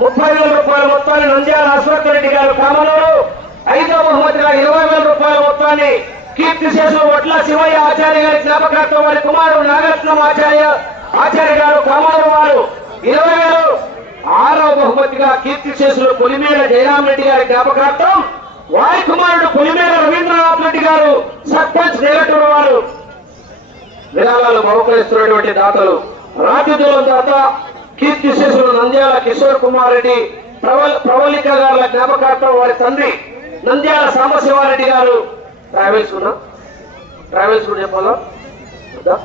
ముప్పై వేల రూపాయల మొత్తాన్ని నంద్యాల అశ్వత్ రెడ్డి గారు కామనూరు ఐదో బహుమతిగా ఇరవై వేల రూపాయల మొత్తాన్ని కీర్తి శేషులు వడ్ల శివయ్య ఆచార్య గారి జ్ఞాపకార్థం వారి కుమారుడు నాగరత్నం ఆచార్య ఆచార్య గారు కామనూరు వారు. ఇరవై వేలు. ఆరో బహుమతిగా కీర్తి శేషులు పొలిమేర జయరామ్ రెడ్డి గారి జ్ఞాపకార్థం వారి కుమారుడు పొలిమేర రవీంద్రనాథ్ రెడ్డి గారు సర్పంచ్ నేరటూరు వారు. విరాళాలు మౌకరిస్తున్నటువంటి దాతలు రాజుదూలం దాత కీర్తి శేషులు నంద్యాల కిషోర్ కుమార్ రెడ్డి ప్రవల్ ప్రవళిక గారుల జ్ఞాపకార్థం వారి తండ్రి నంద్యాల సాంబశివారెడ్డి గారు. ట్రావెల్స్ ఉన్నా ట్రావెల్స్ కూడా చెప్పాలా? వద్దా?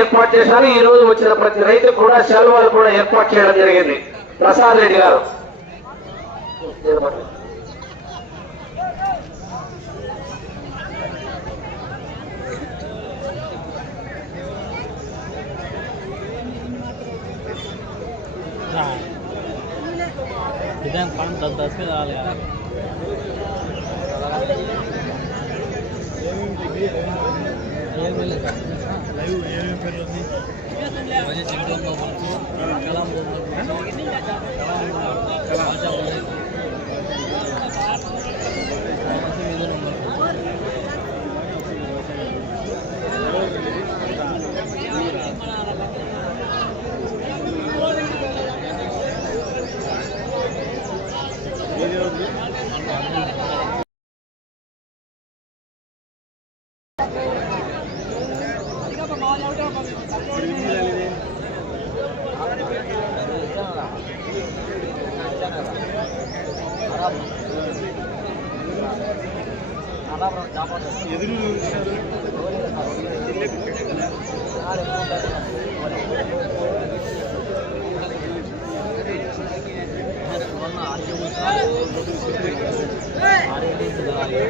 ఏర్పాటు చేశారు. ఈ రోజు వచ్చిన ప్రతి రైతు కూడా సెలవులు కూడా ఏర్పాటు చేయడం జరిగింది. ప్రసాద్ రెడ్డి గారు. पाँच दस दस में डाल यार। ఎదురు ఆడే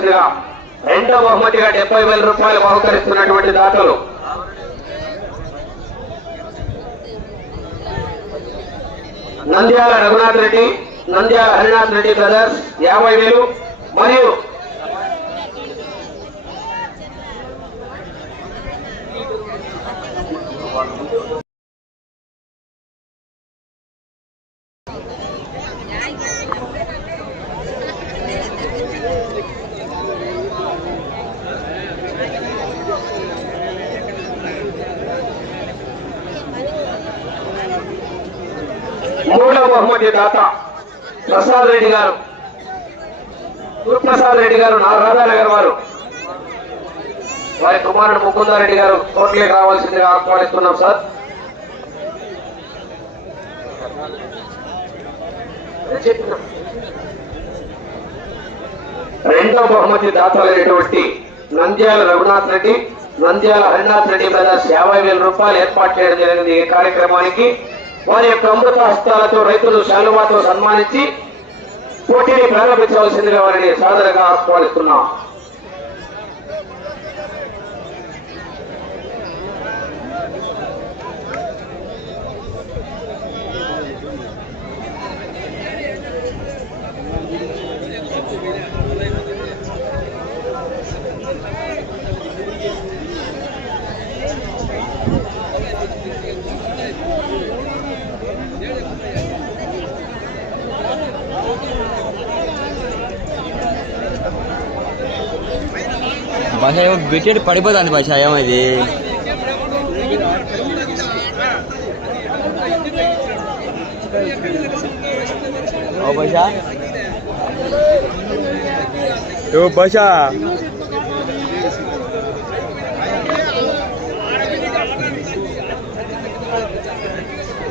వచ్చిందిగా రెండో బహుమతిగా డెబ్బై వేల రూపాయలు బహుకరిస్తున్నటువంటి దాతలు. నంద్యాల రఘునాథ్ రెడ్డి నంద్యాల హరినాథ్ రెడ్డి బ్రదర్స్ యాభై వేలు మరియు మూడో బహుమతి దాత ప్రసాద్ రెడ్డి గారు సూర్యప్రసాద్ రెడ్డి గారు నా రాధానగర్ వారు. వారి కుమారుడు ముకుందారెడ్డి గారు కోట్లేకి రావాల్సిందిగా ఆహ్వానిస్తున్నాం సార్. రెండో బహుమతి దాతలైనటువంటి నంద్యాల రఘునాథ్ రెడ్డి నంద్యాల హరినాథ్ రెడ్డి బ్రదర్స్ యాభై వేల రూపాయలు ఏర్పాటు చేయడం జరిగింది ఈ కార్యక్రమానికి. వారి యొక్క అమృత హస్తాలతో రైతులు శాలువాతో సన్మానించి పోటీని ప్రారంభించవలసిందిగా వారిని సాదరంగా ఆహ్వానిస్తున్నాం. భాష ఏమో పెట్టేది పడిపోతుంది భాష ఏమైంది ఓ భాష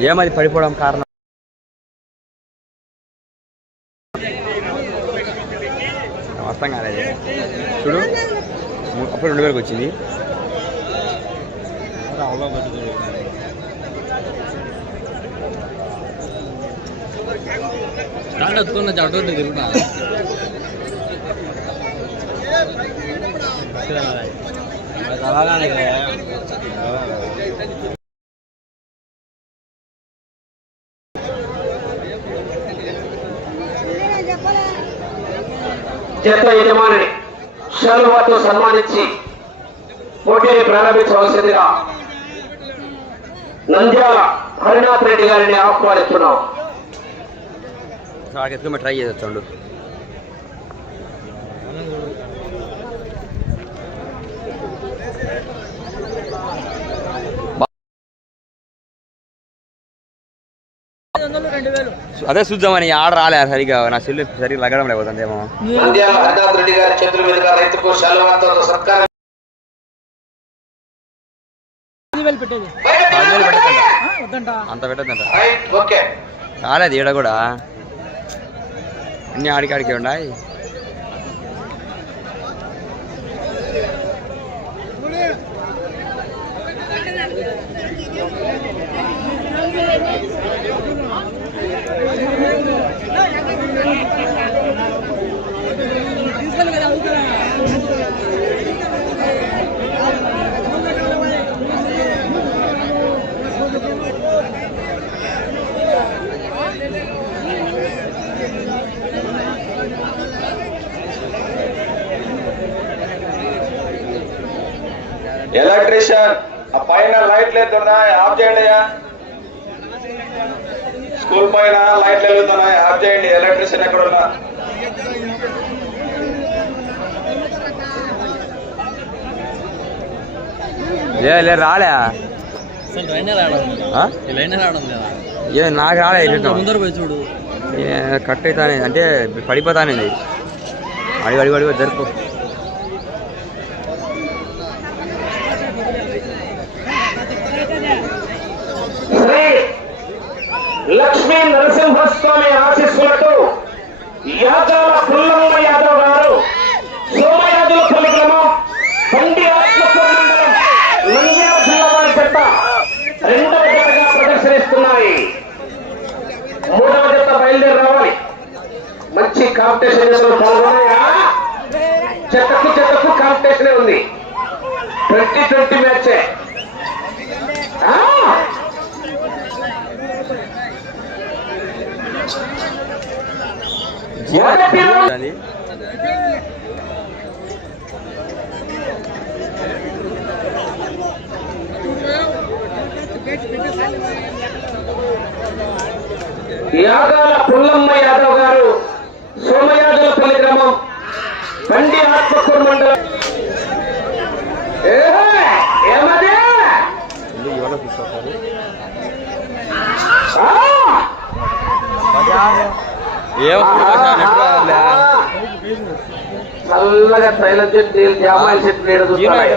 ఏమది పడిపోవడం కారణం? అర్థం కాలేదు చూడు. అప్పుడు రెండు వేలకు వచ్చింది అట్టుకున్న జట్టు తిరుగుతా అలాగే చెప్ప యజమానుడి శాలువాతో సన్మానించి పోటీని ప్రారంభించవలసిందిగా నంద్యాల హరినాథ్ రెడ్డి గారిని ఆహ్వానిస్తున్నాం. ట్రై చేయొచ్చు అదే చూద్దామని ఆడ రాలే సరిగా నా సెల్లు సరిగా లగడం లేకపోతుందేమో అంత పెట్టద్దంట. Right okay. రాలేదు ఈడ కూడా. అన్ని ఆడికాడికే ఉన్నాయి? ఎలక్ట్రీషియన్ ఆ పైన లైట్లు వెళ్తున్నాయి ఆఫ్ చేయండి అయ్యా. స్కూల్ పైన లైట్లు వెళ్తున్నాయి ఆఫ్ చేయండి ఎలక్ట్రీషియన్ ఎక్కడ ఉన్నా లే రాలే. ఏ నాకు రాలే చూడు. కట్ అవుతానే అంటే పడిపోతానేది. అడిగి అడిగి అడిగి జరుపు శ్రీ లక్ష్మీ నరసింహస్వామి ఆశీస్సులతో యాదాల పుల్లమ్మ యాదవ్ గారు సోమయాజులపల్లి గ్రామం బండి ఆత్మకూరు మండలం నంద్యాల జిల్లా వారి జత రెండవ జతగా ప్రదర్శనిస్తున్నాయి మూడవ జత బయలుదేరి రావాలి మంచి కాంపిటీషన్ ఇందులో పాల్గొన్నాయా? జతకు కాంపిటీషన్ ఉంది. Twenty twenty match. Yadala Pullamma Yadav garu Somayajulapalli గ్రామం బండి ఆత్మకూరు మండలం ఏహే, ఏమది? ఇది ఇవాళ ఫిక్స్ అవుతుంది ఆ! ఏం చల్లగా తైల చెట్టు జామాయిల చెట్టు నీడ చూస్తున్నాయి.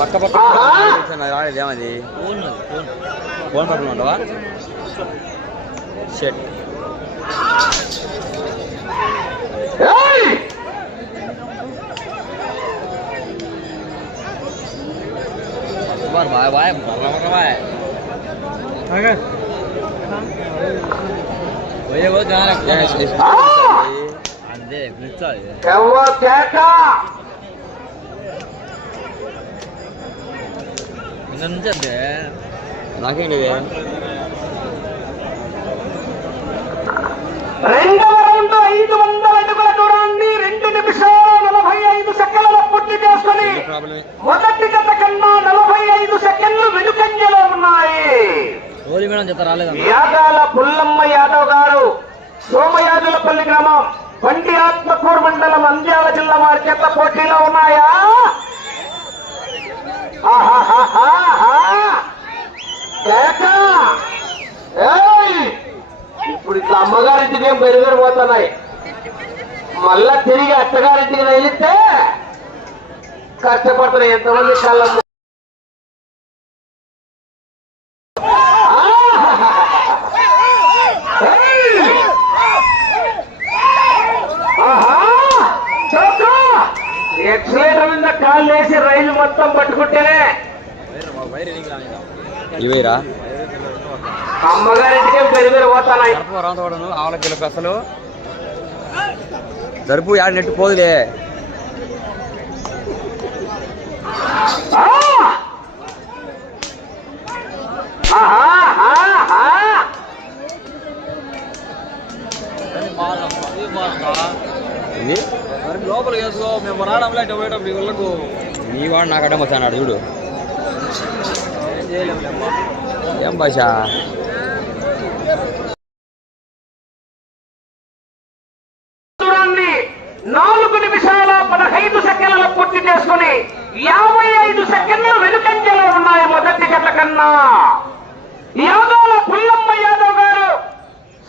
పక్క పక్క రాలేదు ఏమది ఫోన్ ఫోన్ ఫోన్ పక్కన ఉండవా షెట్ ఏయ్! బాయ్ బాయ్ బాయ్ బర్ర బర్ర బాయ్ పోయే పోతే ఆ! అంతే పిలుచాలి నుంచి అంతే నాకేంటి ఇది? రెండవ రౌండ్ ఐదు వందల అడుగుల దూరాన్ని రెండు నిమిషాల నలభై ఐదు సెకండ్ల పూర్తి చేసుకుని మొదటి జత కన్నా నలభై ఐదు సెకండ్లు వెనుకంజలో ఉన్నాయి. చెత్త యాదాల పుల్లమ్మ యాదవ్ గారు సోమయాజులపల్లి గ్రామం బండి ఆత్మకూరు మండలం అంద్యాల జిల్లా వారి చేత పోటీలో ఉన్నాయా! ఇప్పుడు ఇట్లా అమ్మగారింటికి ఏం పెరిగిపోతున్నాయి మళ్ళా తిరిగి అత్తగారింటికి వెళితే కష్టపడుతున్నాయి ఎంతమంది కళ్ళ కాళ్ళు వేసి రైలు మొత్తం పట్టుకుంటేనే. ఇవేరా? అమ్మగారింటికి ఆవుల అసలు. జరుపు యాడ నెట్టు పోదులే! ఇది? లోపల వేసుకో మేము రావడంలో ఇటు పోయేటప్పుడు ఇళ్ళకు నీ వాడు నాకు అడ్డం వచ్చాడు చూడు. ఏం భాష దూరాన్ని నాలుగు నిమిషాల పదహైదు సెకండ్లు పూర్తి చేసుకుని యాభై ఐదు సెకండ్లు వెనుకంజలో ఉన్నాయి మొదటి జత కన్నా యాదవుల పుల్లమ్మ యాదవ్ గారు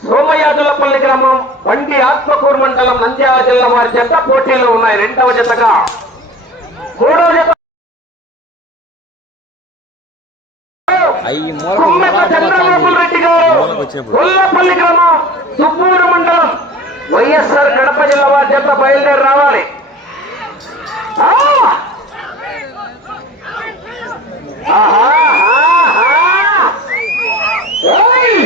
సోమయాదులపల్లి గ్రామం బండి ఆత్మకూరు మండలం నంద్యాల జిల్లా వారి జత పోటీలో ఉన్నాయి. రెండవ జతగా. మూడవ జత అయ్యి కుమ్మెత చంద్రబాబు రెడ్డి గారు వచ్చినప్పుడు. కొల్లపల్లి గ్రామం తుప్పూరు మండలం. వైఎస్ఆర్ కడప జిల్లా వారి చేత బయలుదేరి రావాలి. ఆహా! ఏయ్!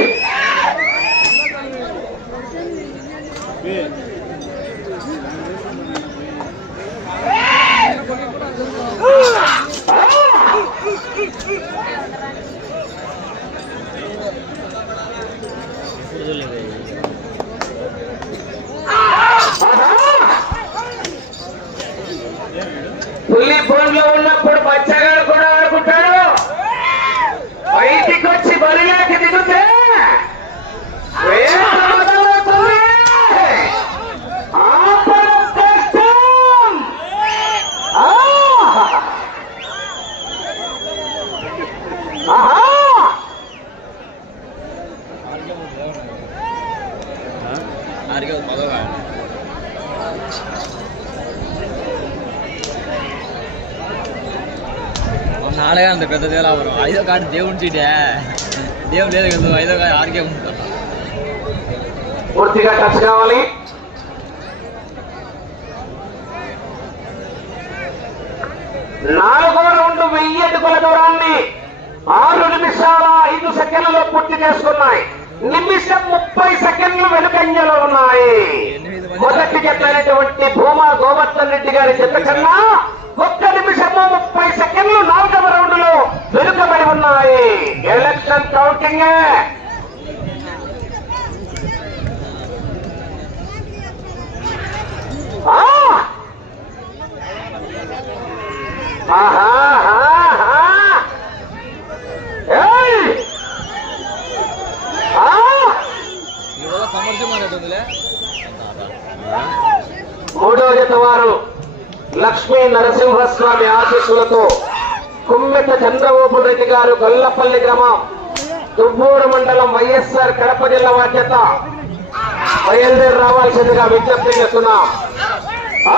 పుల్లి ఫోన్లో ఉన్నప్పుడు బచ్చగాడు కూడా ఆడుకుంటాడు బయటికి వచ్చి బరిలోకి దిగుతే వేట మొదలవుతుంది. ఆపడం కష్టం. ఆ! ఆహా! ఆరికే పదవా నాడగా అంత పెద్ద తేలావరం ఐదో కాడి దేవుని చీటే. దేవుడు లేదు కదా ఐదో కాడి ఆరికే ఉంటా పూర్తిగా టచ్ కావాలి. నాలుగో రౌండ్ వెయ్యి అడుగుల దూరాన్ని ఆరు నిమిషాల ఐదు సెకండ్లలో పూర్తి చేసుకున్నాయి. నిమిషం ముప్పై సెకండ్లు వెనుకంజలో ఉన్నాయి. మొదటి చెప్పినటువంటి భూమా గోవర్ధన్ రెడ్డి గారి చెత్త కన్నా ఒక్క నిమిషము ముప్పై సెకండ్లు నాలుగవ రౌండ్లో వెనుకబడి ఉన్నాయి. ఎలక్షన్ కౌంటింగ్ మూడో జత వారు లక్ష్మీ నరసింహస్వామి ఆశీస్సులతో కుమ్మెట చంద్రబాబు రెడ్డి గారు గొల్లపల్లి గ్రామం దుబ్బూరు మండలం వైఎస్ఆర్ కడప జిల్లా బాధ్యత బయలుదేరి రావాల్సిందిగా విజ్ఞప్తి చేస్తున్నాం ఆ!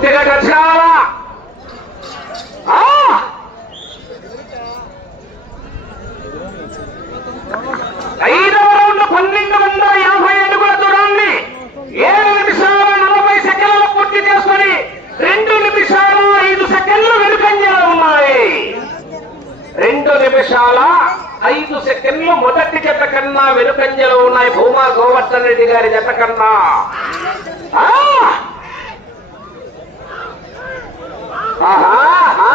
పూర్తిగా కావాలా ఐదవ రౌండ్ పన్నెండు వందల యాభై అడుగుల దూరాన్ని ఏడు నిమిషాల నలభై సెకండ్లు పూర్తి చేసుకుని రెండు నిమిషాలు ఐదు సెకండ్లు వెనుకంజలో ఉన్నాయి. రెండు నిమిషాల ఐదు సెకండ్లు మొదటి జత కన్నా వెనుకంజలో ఉన్నాయి భూమా గోవర్ధన్ రెడ్డి గారి జత కన్నా ఆ! ఆహా! ఆ!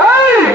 ఏయ్!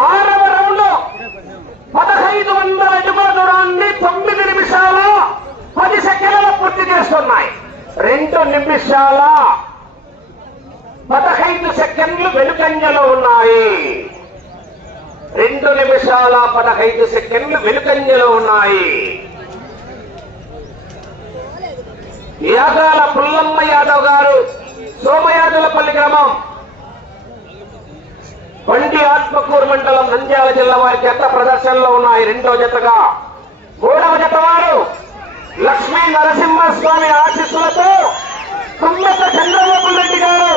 ఆరవ రౌండ్ పదహైదు వందల అడుగుల దూరాన్ని తొమ్మిది నిమిషాల పది సెకండ్ల పూర్తి చేస్తున్నాయి రెండు నిమిషాల పదహైదు సెకండ్లు వెనుకంజలో ఉన్నాయి. రెండు నిమిషాల పదహైదు సెకండ్లు వెనుకంజలో ఉన్నాయి. యాదాల పుల్లమ్మ యాదవ్ గారు సోమయాదులపల్లి గ్రామం బండి ఆత్మకూరు మండలం నంద్యాల జిల్లా వారి జత ప్రదర్శనలో ఉన్నాయి. రెండో జతగా మూడవ జత వారు లక్ష్మీ నరసింహస్వామి ఆశీస్సులతో తుమ్మత చంద్రబాబు రెడ్డి గారు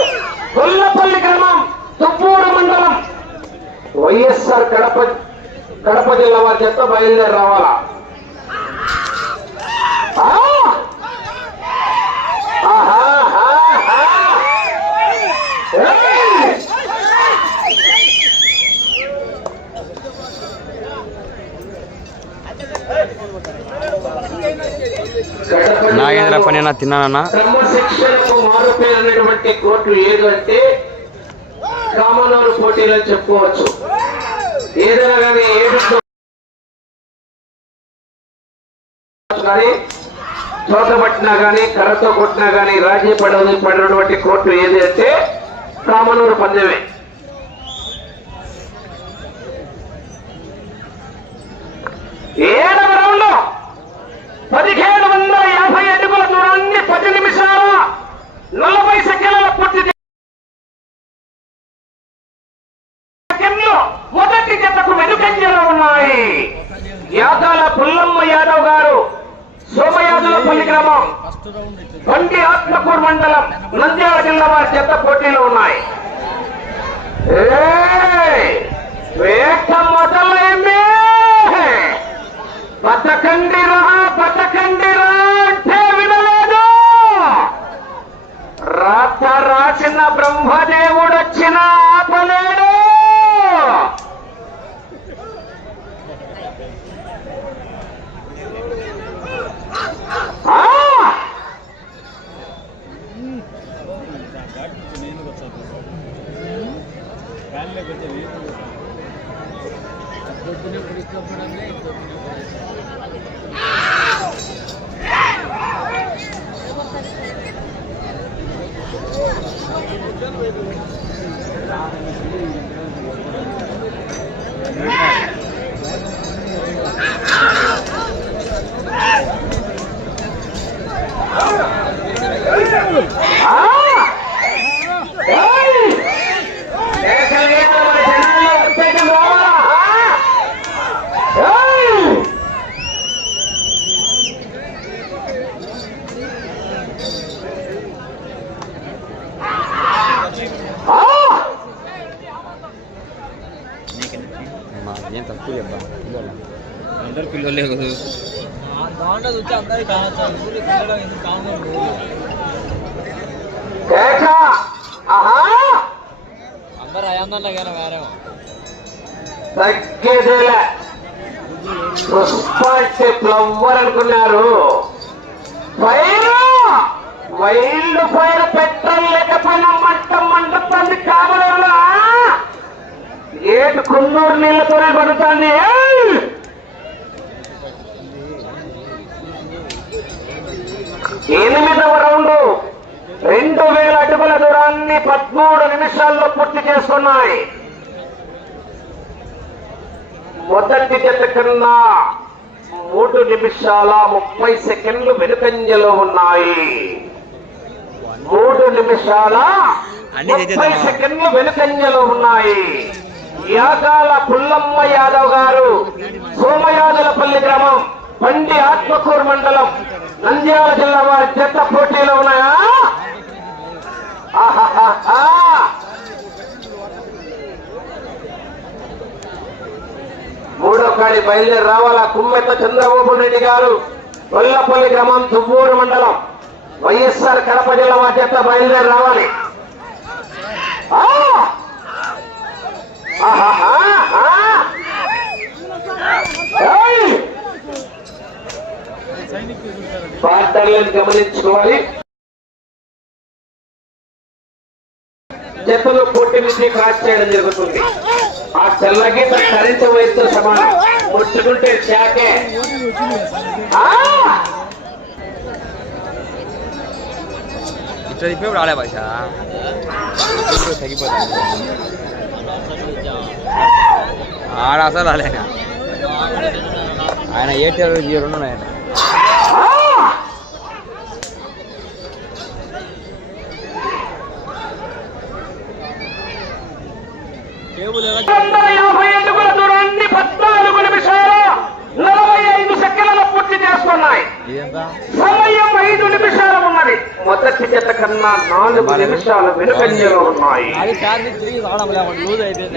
గొల్లపల్లి గ్రామం తుప్పూరు మండలం వైఎస్ఆర్ కడప కడప జిల్లా వారి జత బయలుదేరి రావాలా ఆహా. నాగేంద్ర పని నా తిన్నానన్నా క్రమశిక్షణకు మారుపేరినటువంటి కోర్టు ఏది అంటే కామనూరు పోటీలు అని చెప్పుకోవచ్చు. ఏదైనా కానీ ఏడు కానీ చోట పట్టినా కానీ కర్రతో కొట్టినా కానీ రాజీ పడవని పడినటువంటి కోర్టు ఏది అంటే కామనూరు పందెమే. ఏడవ రౌండ్. పదిహేడు వందల యాభై అడుగుల దూరాన్ని పది నిమిషాల నలభై సెకండ్ల పూర్తి సెకండ్లు మొదటి జతకు వెనుకంజలు ఉన్నాయి. యాదాల పుల్లమ్మ యాదవ్ గారు సోమయాదులపల్లి గ్రామం బండి ఆత్మకూరు మండలం నంద్యాల జిల్లా వారి చెత్త పోటీలో ఉన్నాయి. వేట మొదలైంది. బతకండి రా. రాత రాసిన బ్రహ్మదేవుడు వచ్చిన ఆపలేడు ఆ! graduated. తగ్గేదేలా. పుష్ప అంటే ఫ్లవర్ అనుకున్నారు ఫైర్ వైల్డ్ ఫైర్ పెట్రోల్ లేకపోయినా మంట మండుతుంది కామలలో ఏటు కుందూరు నీళ్ళతోనే పడుతుంది ఎనిమిదవ రౌండ్. రెండు వేల అడుగుల దూరాన్ని పదమూడు నిమిషాల్లో పూర్తి చేసుకున్నాయి. మొదటి జత కన్నా మూడు నిమిషాల ముప్పై సెకండ్లు వెనుకంజలో ఉన్నాయి మూడు నిమిషాల ముప్పై? సెకండ్లు వెనుకంజలో ఉన్నాయి యాగాల పుల్లమ్మ యాదవ్ గారు సోమయాదులపల్లి గ్రామం పండి ఆత్మకూరు మండలం నంద్యాల జిల్లా వారి జత పోటీలో ఉన్నాయా. కాడి బయలుదేరి రావాలా? కుమ్మెత్త చంద్రబాబు రెడ్డి గారు. గొల్లపల్లి గ్రామం దువ్వూరు మండలం. వైఎస్ఆర్ కడప జిల్లా వారి బయలుదేరి రావాలి. ఆ! గమనించుకోవాలి. జతలు పోటీ నుంచి క్రాస్ చేయడం జరుగుతుంది. ఆ తెల్లగీత కరెంటు వైర్తో సమానం. ముట్టుకుంటే ఆ! ఇట్లా తిప్పి రాలే భాష తగ్గిపోతాను ఆడ అసలు రాలే ఆయన ఏటీఆర్ రెండు ఉన్నాయి ఆ! వందల యాభై అడుగుల దూరాన్ని పద్నాలుగు నిమిషాల నలభై ఐదు సెకండ్లలో చేసుకున్నాయి సమయం ఐదు నిమిషాలు ఉన్నది మొదటి జత కన్నా నాలుగు నిమిషాలు వెనుకంజలో ఉన్నాయి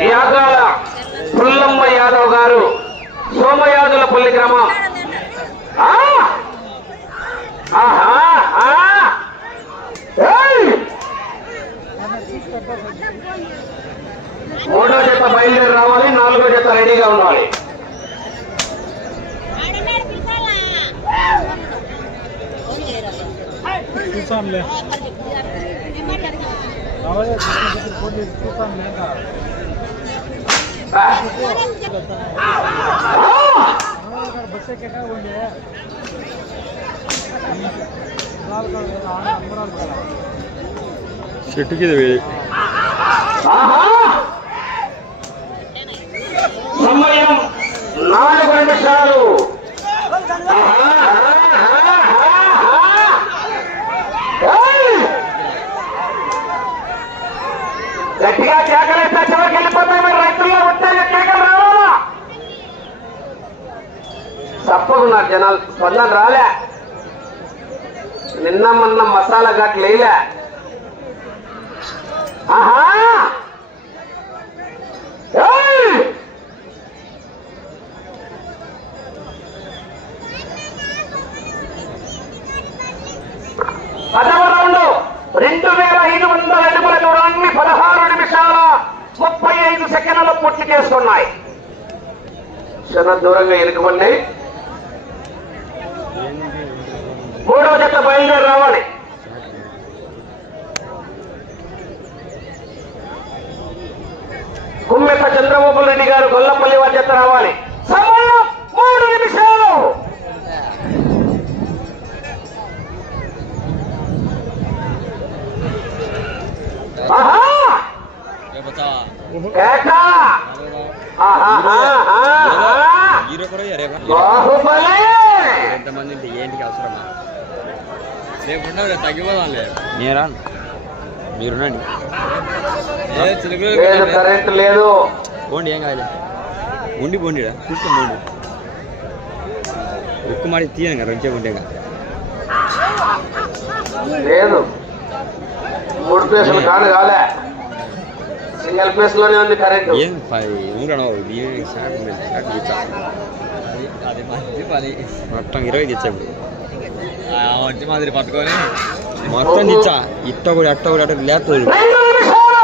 యాగాల పుల్లమ్మ యాదవ్ గారు గ్రామం! ఆహా! ఆ! ఏయ్! మూడో జత బయలుదేరి రావాలి నాలుగో జత రెడీగా ఉండాలి सामने बच्चे क्या वो ಸಿಟ್ಟಿಗಿದೆ ಹೇಳಿ ಸಮಯ ನಾಲ್ಕು ಗಂಟೆ ಸಾರು గట్టిగా కేకలేస్తే చివరికి వెళ్ళిపోతాయి మరి రైతుల్లో ఉంటాయి కేకలు రావాలా? తప్పకున్నారు జనాలు. స్పందన రాలే. నిన్న మొన్న మసాలా ఘాట్లు వేయలే. ఆహా! ఏయ్! పదవ రెండు వేల ఐదు వందల అడుగుల దూరాన్ని పదహారు నిమిషాల ముప్పై ఐదు సెకండ్లు పూర్తి చేసుకున్నాయి. చిన్న దూరంగా ఎలుకబడి మూడవ జత బయలుదేరి రావాలి. కుమ్మెత చంద్రబాబు రెడ్డి గారు గొల్లపల్లి వారి జత రావాలి. ఎంతమంది ఉంటే ఏంటికి అవసరమా? రేపు ఉండవు రేపు తగ్గిపోదాంలే. నేరా? మీరునండి ఏ చిలుకలు లేదు కరెంట్ లేదు. పోండి ఏం కాదు ఉండి పోండి. చూసుకొని పోండి ఎక్కువ మాట తీయను కదా రెంచే ఉంటే. లేదు. మూడు ప్లేసులు కాను కాలే సింగిల్ ప్లేస్లోనే ఉంది కరెంట్ ఏం ఊరనో షార్ట్ ఉంది, షార్ట్ తెచ్చా అది మంచి పని మొత్తం ఇరవై తెచ్చా ఇప్పుడు ఆ మంచి మాదిరి పట్టుకొని మొత్తం తెచ్చా ఇట్ట కూడా అట్ట కూడా అట్ట లేస్తుంది రెండు నిమిషాలు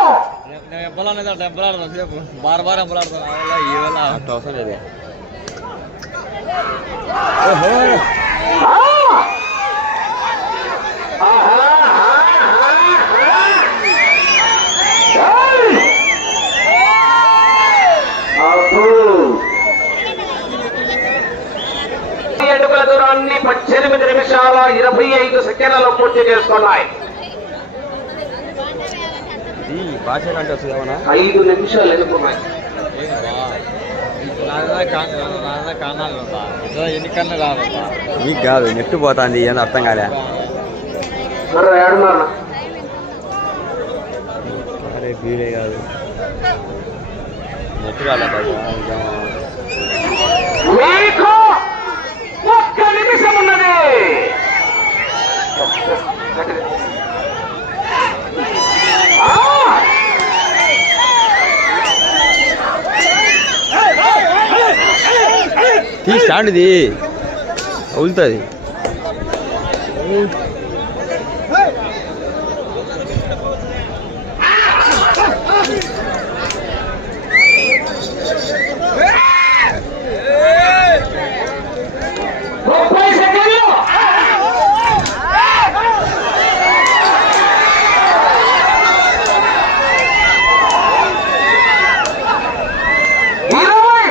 నేను- నేను ఎంపలాడేది అట్లా ఎంపలాడతాను చెప్పు బార్ బార్ ఎంపలాడతాను ఆ వల్ల ఈ వల్ల అట్ట అవసరం లేదు ఆ! చేసుకున్నాయి భాష కంటే ఐదు నిమిషాలు ఎన్నుకున్నాయి. కాదు నెట్టు పోతుంది ఏందో అర్థం కాలే. అరే వీడే కాదు. ఇంకా మీకు ఒక్క నిమిషం ఉన్నది! తీ స్టాండ్ ఇది. ఉలుతుంది ముప్పై సెకండ్లు ఇరవై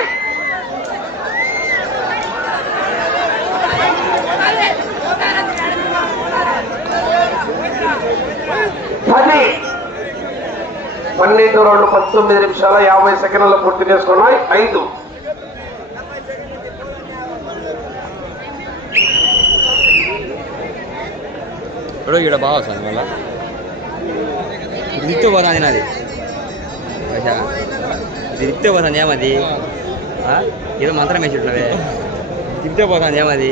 పది పన్నెండు తొమ్మిది నిమిషాల యాభై సెకండ్లు పూర్తి చేసుకున్నాయి. ఐదు. ఇప్పుడు ఇక్కడ బాగా వస్తుంది మళ్ళా. దిక్తే పోతుంది నాది. పైసా. పోతుంది ఏమది? ఏదో మంత్రం వేసి ఉంటున్నవే. దిక్తే పోతుంది ఏమది?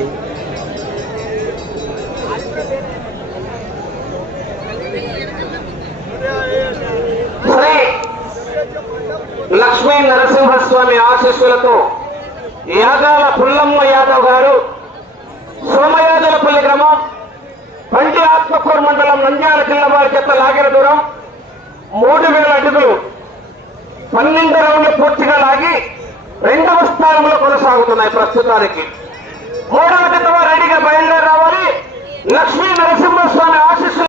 నరసింహస్వామి ఆశీస్సులతో యాదాల పుల్లమ్మ యాదవ్ గారు సోమయాదలపల్లి గ్రామం పంటి ఆత్మకూరు మండలం నంద్యాల జిల్లా వారి చెత్త లాగిన దూరం మూడు వేల అడుగులు పన్నెండు రౌండ్లు పూర్తిగా లాగి రెండవ స్థానంలో కొనసాగుతున్నాయి ప్రస్తుతానికి. మూడవ జత రెడీగా బయలుదేరి రావాలి. లక్ష్మీ నరసింహస్వామి ఆశీస్సులు